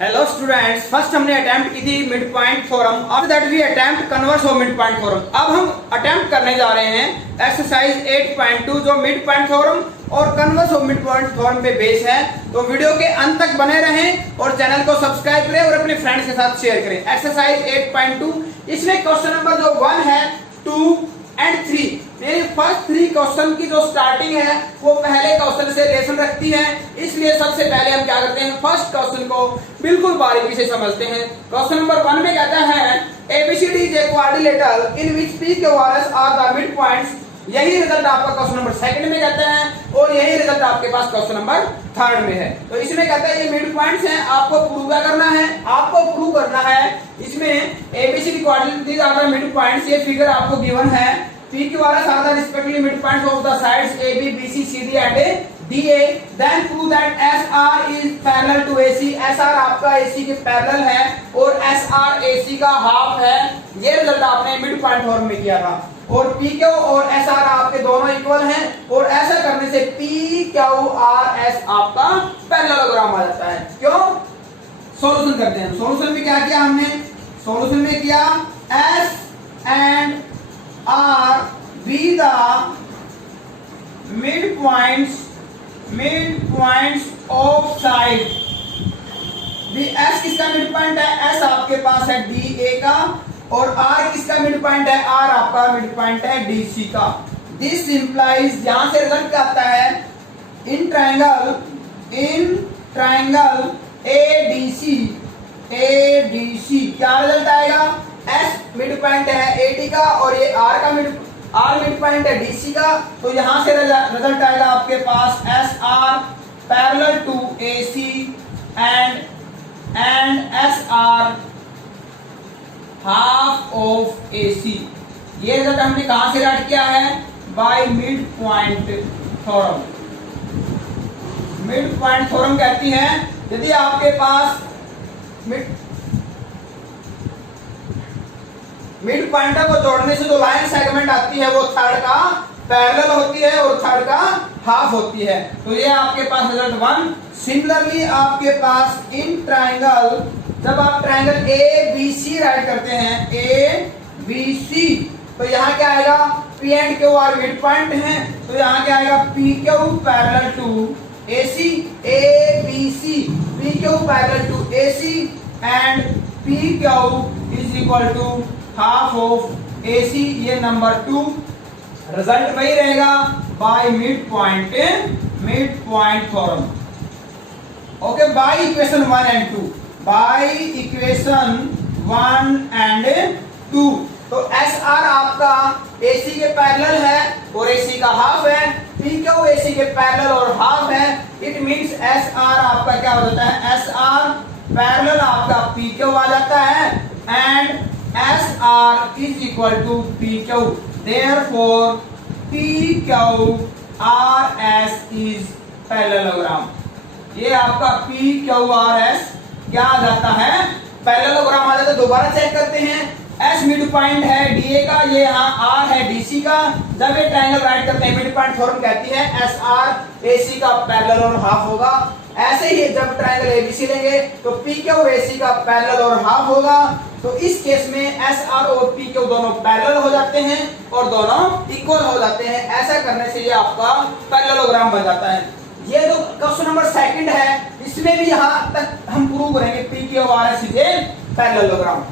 Hello students, first हमने attempt की थी mid point theorem, after that we attempt converse of mid point theorem. अब हम attempt करने जा रहे हैं एक्सरसाइज 8.2 जो मिड पॉइंट थ्योरम और converse of mid point theorem पे बेस है। तो वीडियो के अंत तक बने रहें और चैनल को सब्सक्राइब करें और अपने फ्रेंड्स के साथ शेयर करें। एक्सरसाइज 8.2 इसमें क्वेश्चन नंबर जो 1 है, 2 एंड 3, मेरी फर्स्ट 3 क्वेश्चन की जो स्टार्टिंग है वो पहले क्वेश्चन से रिलेशन रखती है, इसलिए सबसे पहले हम क्या करते हैं, फर्स्ट क्वेश्चन को बिल्कुल बारीकी से समझते हैं। क्वेश्चन नंबर 1 में कहता है ABCD is a quadrilateral in which P Q R S are the mid points. यही रिजल्ट आपका क्वेश्चन नंबर 2 में कहते हैं और यही रिजल्ट आपके पास क्वेश्चन नंबर 3 में है। तो इसमें कहता है ये मिड पॉइंट्स हैं, आपको प्रूव क्या करना है, आपको प्रूव करना है इसमें ABCD quadrilateral are the mid points. ये फिगर आपको गिवन है, PQRS are the respectively midpoints of the sides AB, BC, CD and DA. Then prove that SR is parallel to AC. SR आपका AC के parallel है और SR AC का half है। ये रिजल्ट आपने मिड पॉइंट थ्योरम में किया था। और PQ और SR आपके दोनों इक्वल हैं और ऐसा करने से PQRS आपका पैरेललोग्राम आ जाता है। क्यों? सॉल्यूशन करते हैं। सॉल्यूशन में क्या किया हमने, सॉल्यूशन में किया S and R be the midpoints of side। S किसका मिड पॉइंट है, S आपके पास है DA का, और R किसका मिड पॉइंट है, R आपका मिड पॉइंट है DC का। दिस इंप्लाइज, यहां से रिजल्ट क्या आता है, इन ट्राइंगल ADC क्या रिजल्ट आएगा, S मिड पॉइंट है AD का और ये R मिड पॉइंट है DC का। तो यहां से रिजल्ट आएगा आपके पास SR parallel to AC and SR half of AC। ये रिजल्ट हमने कहां से राइट किया है, by mid point theorem. Mid point theorem कहती है यदि आपके पास मिड पॉइंट को जोड़ने से जो लाइन सेगमेंट आती है वो थर्ड का पैरेलल होती है और थर्ड का हाफ होती है। तो ये आपके पास रिजल्ट 1। सिमिलरली आपके पास इन ट्राइंगल, जब आप ट्राइंगल ABC राइट करते हैं ABC, तो यहाँ क्या आएगा, P and Q are mid point है, तो यहाँ क्या आएगा PQ parallel to AC, ABC PQ parallel to AC and PQ is equal to half of AC। ये नंबर 2 रिजल्ट वही रहेगा by mid point theorem. Okay, by equation 1 and 2, by equation 1 and 2। तो SR आपका AC के parallel है और AC का half है, PQ AC के पैरेलल और हाफ है। इट मींस SR आपका क्या हो जाता है, SR पैरेलल आपका PQ आ जाता है and SR is equal to PQ, therefore PQRS is parallelogram। ये आपका PQRS क्या आ जाता है, पैरेललोग्राम आ जाता है। दोबारा चेक करते हैं, S मिड पॉइंट है DA का, ये यहाँ R है DC का। जब ये ट्रायंगल राइट करते हैं मिड पॉइंट थ्योरम कहती है SR AC का पैरेलल और हाफ होगा। ऐसे ही जब ट्रायंगल ABC लेंगे तो PQ AC का पैरेलल और हाफ होगा। तो इस केस में SR और PQ दोनों पैरेलल हो जाते हैं और दोनों इक्वल हो जाते हैं। ऐसा करने से ये आपका पैरेललोग्राम बन जाता है। ये जो क्वेश्चन नंबर 2 है इसमें भी यहाँ तक हम प्रूव करेंगे PQRS इज ए पैरेललोग्राम।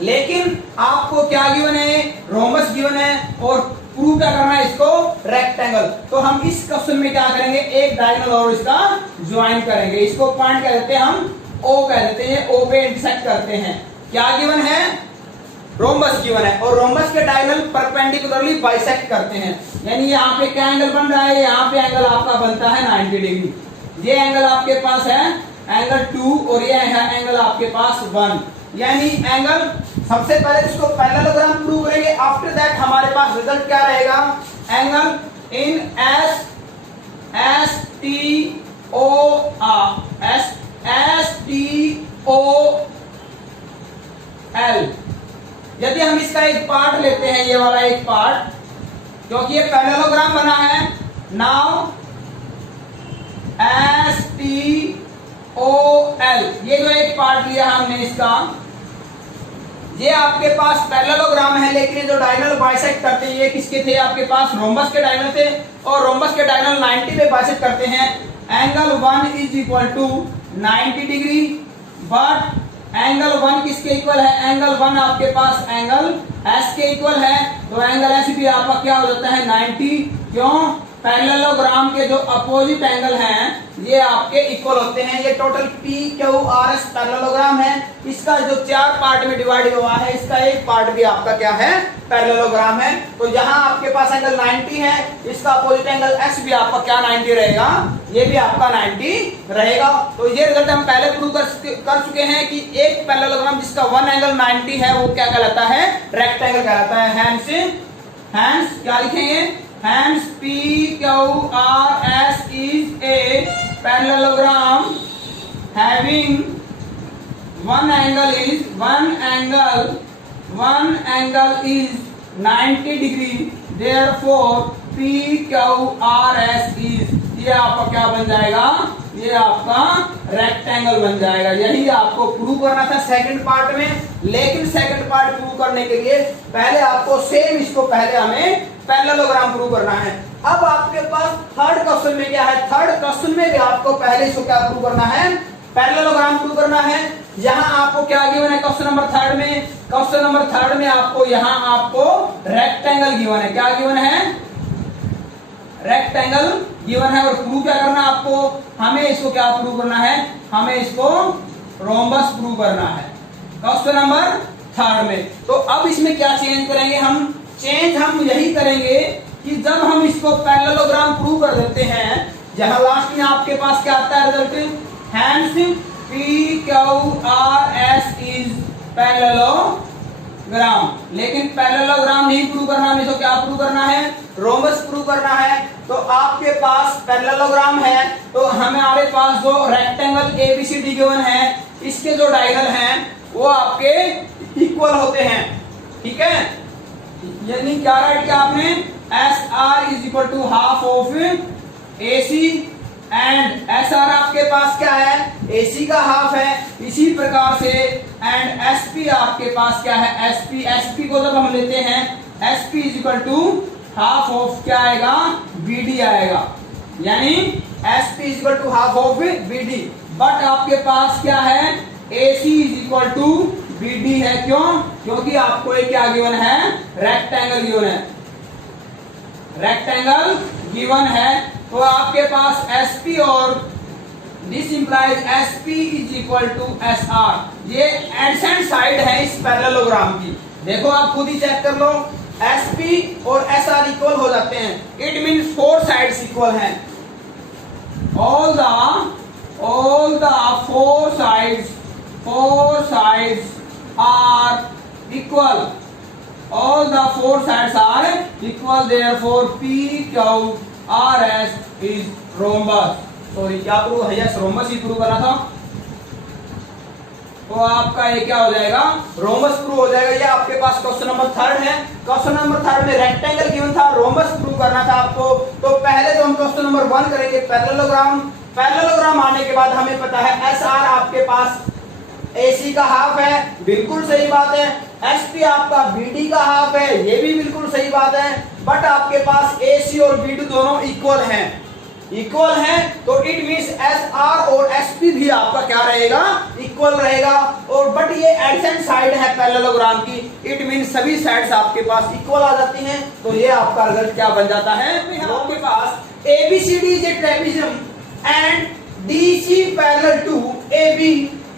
लेकिन आपको क्या गिवन है, रोमस गिवन है और प्रूव क्या करना है इसको, रेक्टेंगल। तो हम इस क्वेश्चन में क्या करेंगे, एक डायगोनल और इसका ज्वाइन करेंगे। इसको पॉइंट कह देते हैं हम O कह देते हैं, O पे इंटरसेक्ट करते हैं। क्या गिवन है, रोम्बस गिवन है और रोम्बस के डायगोनल परपेंडिकुलरली बाइसेक्ट करते हैं। यानी यहाँ पे क्या एंगल बन रहा है, यहाँ पे एंगल आपका बनता है 90 डिग्री। ये एंगल आपके पास है एंगल 2 और ये है एंगल आपके पास 1। यानी एंगल, सबसे पहले इसको पैरेललोग्राम प्रूव करेंगे, आफ्टर दैट हमारे पास रिजल्ट क्या रहेगा, एंगल इन STOL। यदि हम इसका एक पार्ट लेते हैं, ये वाला एक पार्ट, क्योंकि ये पैरेललोग्राम बना है, नाउ STOL OL, ये जो एक पार्ट लिया हमने इसका, ये आपके पास पैरेललोग्राम है, लेकिन ये जो डायगोनल बाइसेक्ट करते हैं ये किसके थे आपके पास, रोम्बस के डायगोनल थे, और रोम्बस के डायगोनल 90 पे बाइसेक्ट करते हैं। Angle 1 is equal to 90 degree, but angle 1 किसके इक्वल है, एंगल 1 आपके पास एंगल S के इक्वल है, तो एंगल S भी आपका क्या हो जाता है 90, क्यों, पैरेललोग्राम के जो अपोजिट एंगल हैं ये आपके इक्वल होते हैं। ये टोटल PQRS पैरेललोग्राम है, इसका जो 4 पार्ट में डिवाइड हुआ है इसका एक पार्ट भी आपका क्या है, पैरेललोग्राम है। तो यहाँ आपके पास एंगल 90 है, इसका अपोजिट एंगल S भी आपका क्या 90 रहेगा, ये भी आपका 90 रहेगा। तो ये रिजल्ट हम पहले प्रूव कर चुके हैं कि एक पैरेललोग्राम जिसका 1 एंगल 90 है वो क्या कहलाता है, रेक्टेंगल कहलाता है। हैंस क्या लिखेंगे, hence PQRS is a parallelogram having one angle is 90 degree, therefore PQRS is, ये आपका क्या बन जाएगा, ये आपका रेक्टेंगल बन जाएगा। यही आपको प्रूव करना था सेकंड पार्ट में, लेकिन सेकंड पार्ट प्रूव करने के लिए पहले आपको सेम इसको पहले हमें पैरेललोग्राम प्रूव करना है। अब आपके पास थर्ड क्वेश्चन में क्या है, थर्ड क्वेश्चन में भी आपको पहले इसको क्या प्रूव करना है, पैरेललोग्राम प्रूव करना है। यहाँ आपको क्या गिवन है क्वेश्चन नंबर थर्ड में, क्वेश्चन नंबर थर्ड में आपको यहाँ आपको रेक्टेंगल गिवन है, क्या गिवन है, रेक्टेंगल गिवन है। और प्रूव क्या करना है आपको, हमें इसको क्या प्रूव करना है, हमें इसको रोम्बस प्रूव करना है क्वेश्चन नंबर थर्ड में। तो अब इसमें क्या चेंज करेंगे हम, चेंज हम यही करेंगे कि जब हम इसको पैरेललोग्राम प्रूव कर देते हैं, जहां लास्ट में आपके पास क्या आता है result, hence PQRS is parallelogram, लेकिन पैरेललोग्राम नहीं प्रूव करना, हमें इसको क्या प्रूव करना है, रोम्बस प्रूव करना है। तो आपके पास पैरेललोग्राम है, तो हमारे पास जो रेक्टेंगल ABCD गिवन है इसके जो डायगोनल हैं वो आपके इक्वल होते हैं, ठीक है। यानी क्या राइट किया आपने, SR is equal to half of AC and SR आपके पास क्या है, AC का हाफ है, इसी प्रकार से एंड SP आपके पास क्या है, SP को जब हम लेते हैं SP is equal to half of क्या आएगा, BD आएगा, यानी SP is equal to half of BD। But आपके पास क्या है, AC is equal to BD है, क्यों, क्योंकि आपको एक क्या गिवन है, रेक्टेंगल गिवन है, रेक्टेंगल गिवन है। तो आपके पास SP और this implies SP is equal to SR, ये एडजेसेंट साइड है इस पैरेललोग्राम की। देखो आप खुद ही चेक कर लो, SP और SR इक्वल हो जाते हैं, इट मीन्स 4 साइड्स इक्वल हैं, all the 4 sides are equal, all the 4 sides are equal, therefore PQRS is rhombus। Sorry क्या प्रूव है, यस रोम्बस ही प्रूव करना था, तो आपका ये क्या हो जाएगा, रोम्बस प्रूव हो जाएगा। ये आपके पास क्वेश्चन नंबर थर्ड है, क्वेश्चन नंबर थर्ड में रेक्टेंगल गिवन था, रोम्बस प्रूव करना था आपको। तो पहले तो हम क्वेश्चन नंबर 1 करेंगे पैरेललोग्राम। पैरेललोग्राम आने के बाद हमें पता है SR आपके पास AC का हाफ है, बिल्कुल सही बात है, SP आपका BD का हाफ है, ये भी बिल्कुल सही बात है। बट आपके पास AC और BD दोनों इक्वल हैं, इक्वल है, तो इट मींस SR और SP भी आपका क्या रहेगा, इक्वल रहेगा। और बट ये एडजेसेंट साइड है पैरेललोग्राम की, इट मींस सभी साइड्स आपके पास इक्वल आ जाती हैं, तो ये आपका रिजल्ट क्या बन जाता है, आपके पास ABCD is a trapezium and DC parallel to AB,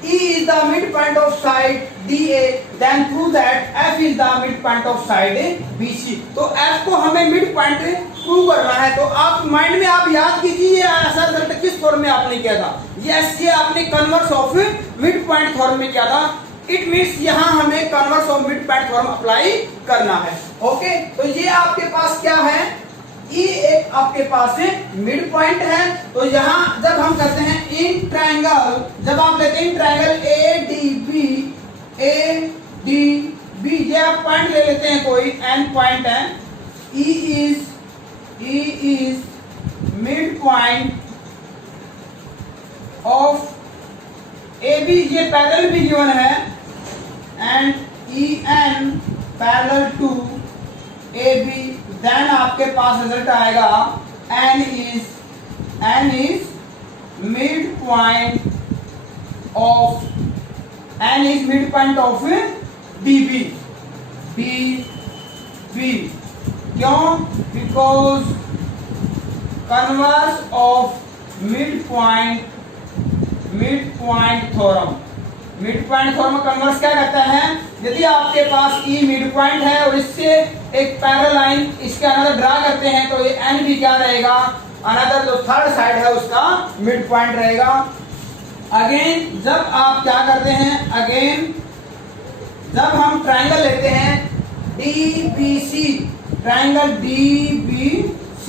E is the midpoint of side DA, then prove that F is the midpoint of side BC। तो F को हमें मिड पॉइंट प्रूव करना है। तो आप माइंड में आप याद कीजिए ऐसा रिजल्ट किस फॉर्म में आपने किया था, यस ये आपने converse of mid point form में किया था। इट मींस यहाँ हमें converse of mid point form apply करना है। ओके, तो ये आपके पास क्या है, E एक आपके पास मिड पॉइंट है। तो यहाँ जब हम करते हैं इन ट्रायंगल, जब आप लेते हैं ट्रायंगल ADB, ये आप पॉइंट ले लेते हैं, कोई N पॉइंट है, E is mid point of A B ये पैरेलल भी गिवन है and E N parallel to A B, then आपके पास रिजल्ट आएगा N is mid point of D B. क्यों? Because converse of mid point theorem. Mid point theorem converse क्या करता है? यदि आपके पास ई मिड पॉइंट है और इससे एक पैरेलल लाइन इसके अनदर ड्रा करते हैं तो ये एन भी क्या रहेगा? अनदर जो थर्ड साइड है उसका मिड पॉइंट रहेगा। अगेन जब आप क्या करते हैं, अगेन जब हम ट्राइंगल लेते हैं DBC, ट्राइंगल DBC,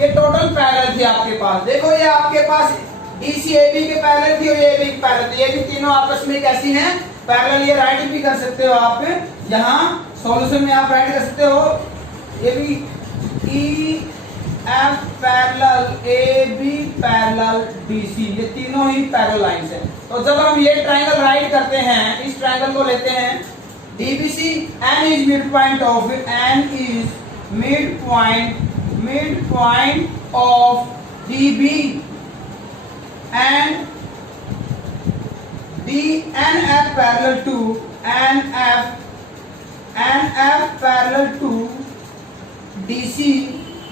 ये टोटल पैरेलल थी आपके पास। देखो ये आपके पास DCAB के पैरेलल थी और ये भी पैरेलल थी, ये भी तीनों आपस में कैसी हैं? पैरेलल। ये राइट भी कर सकते हो आप, यहाँ सॉल्यूशन में आप राइट कर सकते हो। ये भी EF parallel AB parallel DC, ये तीनों ही पैरेलल लाइंस हैं। तो जब हम ये ट्राइंगल राइट करते हैं, इस ट्राइंगल को लेते हैं DBC, N is midpoint of DB and NF parallel to DC।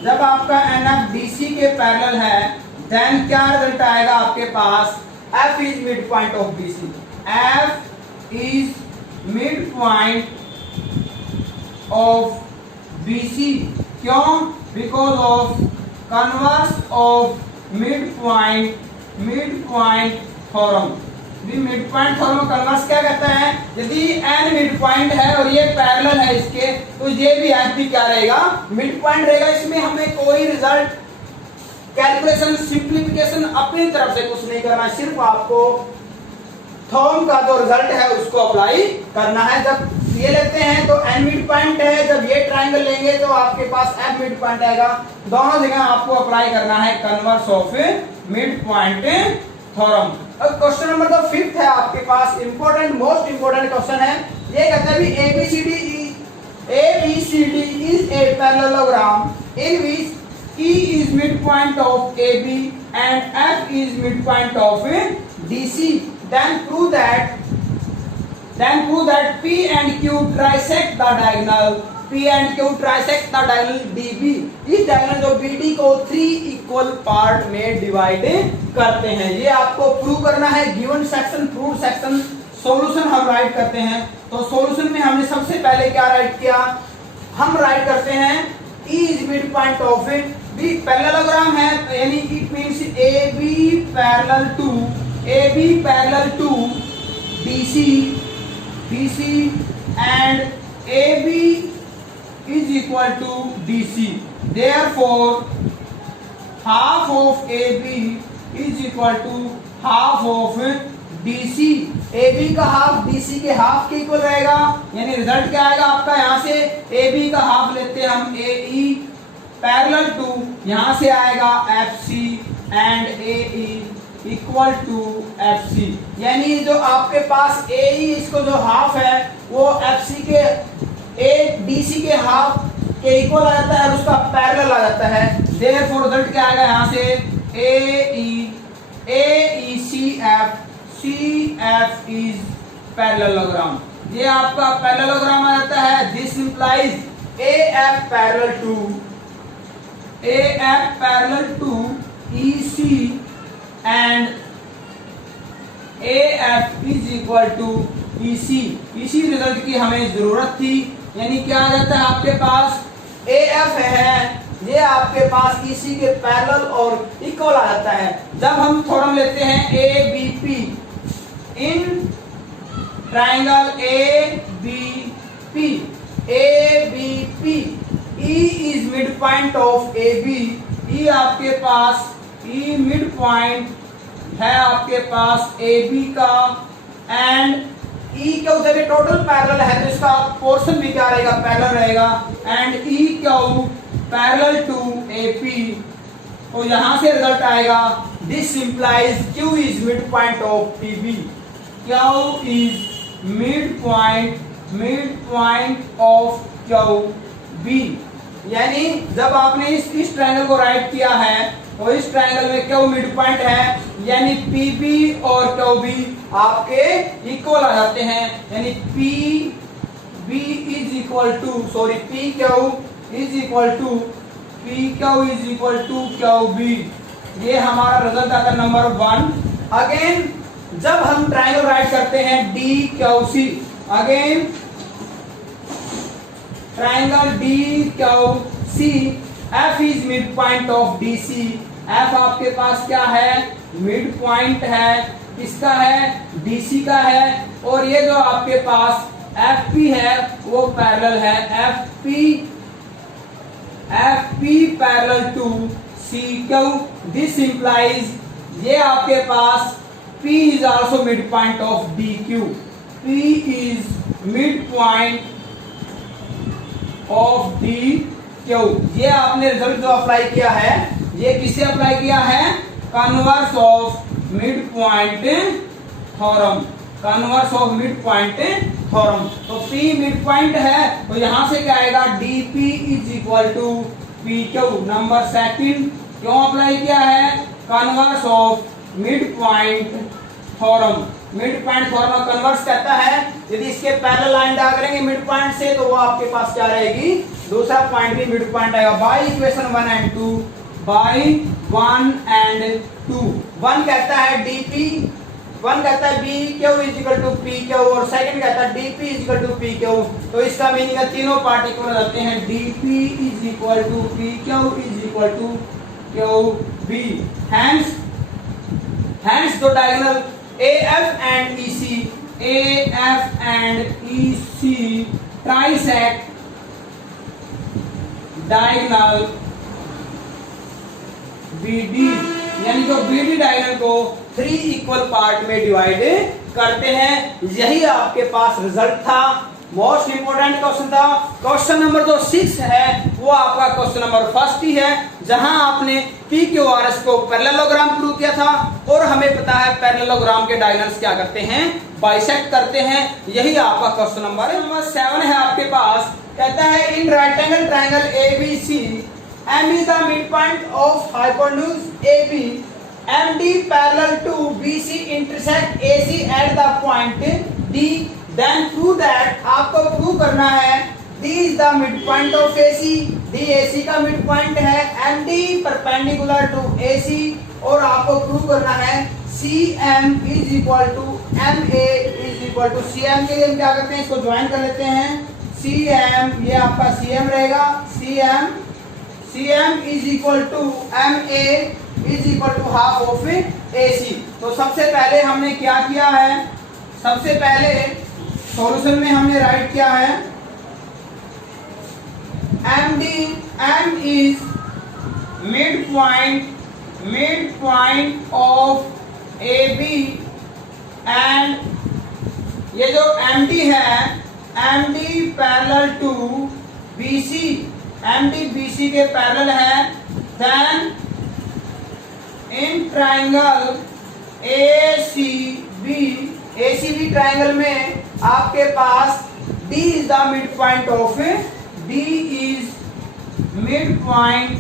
जब आपका NF DC के पैरेलल है देन क्या रिजल्ट आएगा आपके पास? F is midpoint of BC, F is midpoint of BC। क्यों? Because of converse of midpoint theorem. Mid point theorem converse क्या कहता है? यदि n मिड पॉइंट है और ये पैरेलल है इसके, तो ये भी f भी क्या रहेगा? मिड पॉइंट रहेगा। इसमें हमें कोई रिजल्ट कैलकुलेशन सिंप्लीफिकेशन अपनी तरफ से कुछ नहीं करना, सिर्फ आपको थ्योरम का जो रिजल्ट है उसको अप्लाई करना है। जब ये लेते हैं तो n मिड पॉइंट है, जब ये ट्राइंगल लेंगे तो आपके पास f मिड पॉइंट आएगा। दोनों जगह आपको अप्लाई करना है converse of mid point theorem. अब क्वेश्चन नंबर तो 5th है आपके पास, इंपॉर्टेंट मोस्ट इंपॉर्टेंट क्वेश्चन है। ये कहता है भी ABCD is a parallelogram in which E is midpoint of AB and F is midpoint of DC, then prove that P and Q trisect the diagonal DB। इस diagonal जो BD को 3 equal part में divide करते हैं, ये आपको prove करना है। Given section, prove section, solution हम राइट करते हैं। तो सॉल्यूशन में हमने सबसे पहले क्या राइट किया? हम राइट करते हैं E is midpoint of B, parallelogram है, यानी it means AB parallel to DC and AB is equal to DC, therefore half of AB is equal to half of DC। AB का half DC के half के equal रहेगा, यानी result क्या आएगा आपका? यहाँ से AB का हाफ लेते हैं हम AE पैरेलल टू, यहाँ से आएगा FC and AE equal to FC, यानी जो आपके पास AE इसको जो हाफ है वो FC के DC के हाफ के इक्वल आ जाता है और उसका पैरेलल आ जाता है। देयरफॉर रिजल्ट क्या आएगा यहाँ से? CF is parallelogram. ये आपका पैरेललोग्राम आ जाता है। This implies AF parallel to EC and AF is equal to EC। इसी रिजल्ट की हमें जरूरत थी, यानी क्या आ जाता है आपके पास? AF है, ये आपके पास EC के पैरेलल और इक्वल आ जाता है। जब हम थ्योरम लेते हैं ABP in triangle ABP, E is midpoint of AB, E आपके पास E मिड पॉइंट है आपके पास AB का, एंड E क्यू जब ये टोटल पैरेलल है तो इसका पोर्शन भी क्या रहेगा? पैरेलल रहेगा। And E Q parallel to AP, तो यहां से रिजल्ट आएगा this implies Q is mid point of PB। Q is mid point of Q B. यानी जब आपने इस ट्रायंगल को राइट किया है तो इस ट्रायंगल में क्यू मिड पॉइंट है, यानी पी बी और क्यू बी आपके इक्वल आ जाते हैं। यानी P B is equal to P Q is equal to Q B. ये हमारा रिजल्ट आता है नंबर 1। अगेन जब हम ट्रायंगल राइट करते हैं D Q C, again triangle D Q C, F is mid point of D C. F आपके पास क्या है? मिड पॉइंट है, किसका है? डीसी का है। और ये जो आपके पास एफ पी है वो पैरेलल है, F P parallel to C Q. This implies ये आपके पास P is also midpoint of DQ. P is midpoint of DQ. ये आपने रिजल्ट जो अप्लाई किया है, ये किसे अप्लाई किया है? Converse of mid point theorem, converse of mid point theorem. तो P मिड पॉइंट है तो यहां से क्या आएगा? DP is equal to PQ। Number 2 क्यों अप्लाई किया है? Converse of mid point theorem. Mid point theorem converse करता है, यदि इसके पैरेलल लाइन ड्रा करेंगे मिड पॉइंट से तो वो आपके पास क्या रहेगी? दूसरा पॉइंट भी मिड पॉइंट आएगा। By equation 1 and 2, by 1 and 2। 1 कहता है डीपी, 1 कहता है B Q is equal to P Q और सेकंड कहता है DP is equal to P Q. तो इसका मीनिंग है तीनों पार्ट इक्वल हो जाते हैं। DP is equal to P Q is equal to Q B. Hence the diagonal AF and EC trisect diagonal BD, यानी जो BD डायगोनल को 3 इक्वल पार्ट में डिवाइड करते हैं। यही आपके पास रिजल्ट था। मोस्ट इंपोर्टेंट क्वेश्चन था। क्वेश्चन नंबर जो 6 है वो आपका क्वेश्चन नंबर 1 ही है, जहां आपने पी क्यू आर एस को पैरेललोग्राम प्रूव किया था और हमें पता है पैरेललोग्राम के डायगोनल्स क्या करते हैं? बाइसेक्ट करते हैं। यही आपका क्वेश्चन नंबर है। नंबर 7 है आपके पास, कहता है in right angle triangle ABC M is the midpoint of hypotenuse AB, MD parallel to BC intersect AC at the point D, then prove that आपको प्रूव करना है D is the midpoint of AC, D AC का midpoint है, MD perpendicular to AC और आपको prove करना है CM is equal to MA is equal to CM। के लिए हम क्या करते हैं? इसको ज्वाइन कर लेते हैं। CM ये आपका CM रहेगा, CM is equal to MA is equal to half of AC। तो सबसे पहले हमने क्या किया है? सबसे पहले सॉल्यूशन में हमने राइट किया है M is midpoint of AB and ये जो MD है MD parallel to BC, MD BC के पैरेलल है। Then in triangle ACB triangle में आपके पास D is the midpoint of D is midpoint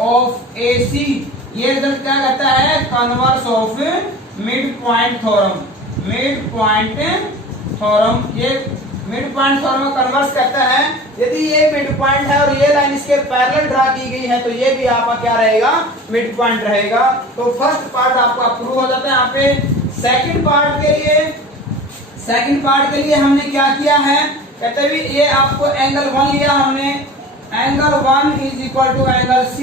of AC। ये रिजल्ट क्या कहता है? Converse of mid point theorem. ये मिड पॉइंट थ्योरम कन्वर्स करता है। यदि ये मिड पॉइंट है और ये लाइन इसके पैरेलल ड्रा की गई है तो ये भी आपका क्या रहेगा? मिड पॉइंट रहेगा। तो फर्स्ट पार्ट आपका प्रूव हो जाता है। यहाँ पे सेकंड पार्ट के लिए हमने क्या किया है? कहते हैं ये आपको एंगल 1 लिया हमने, angle 1 is equal to angle C,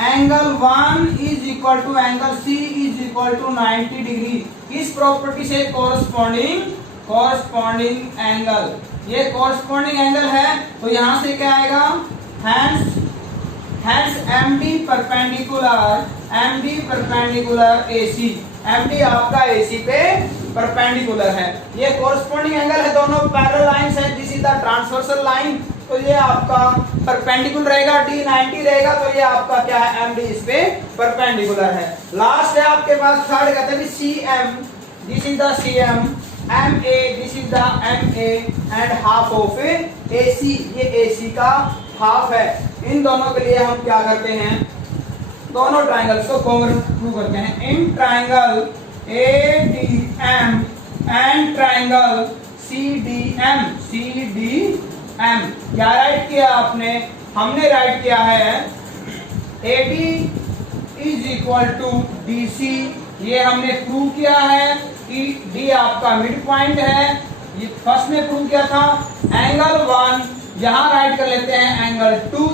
angle 1 is equal to angle C is equal to 90 degree. किस प्रॉपर्टी से? Corresponding angle. ये कॉरस्पॉन्डिंग एंगल है तो यहां से क्या आएगा? Hence MD perpendicular AC। MD आपका AC पे परपेंडिकुलर है। ये कॉरस्पॉन्डिंग एंगल है, दोनों पैरेलल लाइंस है। This is the transversal line. तो ये आपका परपेंडिकुलर रहेगा, डी 90 रहेगा, तो ये आपका क्या है, एम डी इस पे परपेंडिकुलर है। लास्ट है आपके पास थर्ड, कहते हैं C M, this is the C M, M A this is the M A and half of A C, ये ए सी का हाफ है। इन दोनों के लिए हम क्या करते हैं, दोनों ट्राइंगल्स को प्रूव करते हैं। In triangle A D M and triangle C D M, C D M क्या राइट किया आपने, हमने राइट किया है A D is equal to D C, ये हमने प्रूव किया है कि डी आपका मिड पॉइंट है, ये फर्स्ट में प्रूव किया था। एंगल 1 यहां राइट कर लेते हैं angle 2,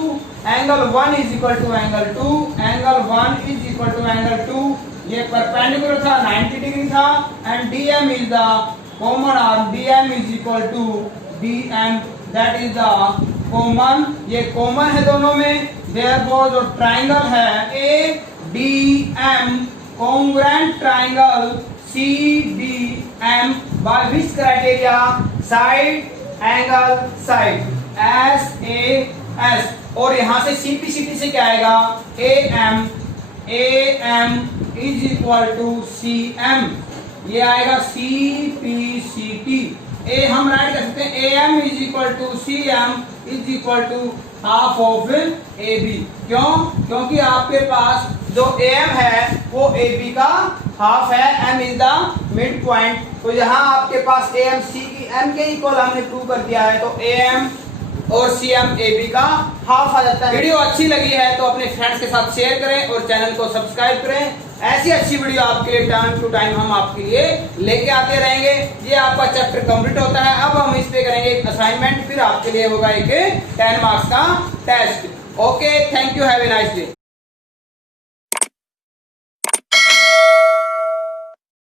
angle 1 is equal to angle 2, angle 1 is equal to angle 2, ये परपेंडिकुलर था 90 डिग्री था, and DM is the common arm, DM is equal to DM, that is the common, ये कॉमन है दोनों में। देयरफॉर जो ट्राइंगल है A D M congruent triangle C D M by which criteria, side angle side, S A S, और यहां से simplicity से क्या आएगा, A M is equal to C M, ये आएगा सी पी सी टी। ए हम राइट कर सकते हैं A M is equal to C M is equal to half of A B. क्यों, क्योंकि आपके पास जो ए एम है वो ए बी का हाफ है, M is the mid point, तो यहाँ आपके पास ए एम सी की एम के इक्वल हमने प्रूव कर दिया है, तो ए एम और सी एम ए बी का हाफ आ जाता है। वीडियो अच्छी लगी है तो अपने फ्रेंड्स के साथ शेयर करें और चैनल को सब्सक्राइब करें। ऐसी अच्छी वीडियो आपके लिए टाइम टू टाइम हम आपके लिए लेके आते रहेंगे। ये आपका चैप्टर कंप्लीट होता है, अब हम इस पे करेंगे एक असाइनमेंट, फिर आपके लिए होगा एक 10 मार्क्स का test. Okay, thank you, have a nice day.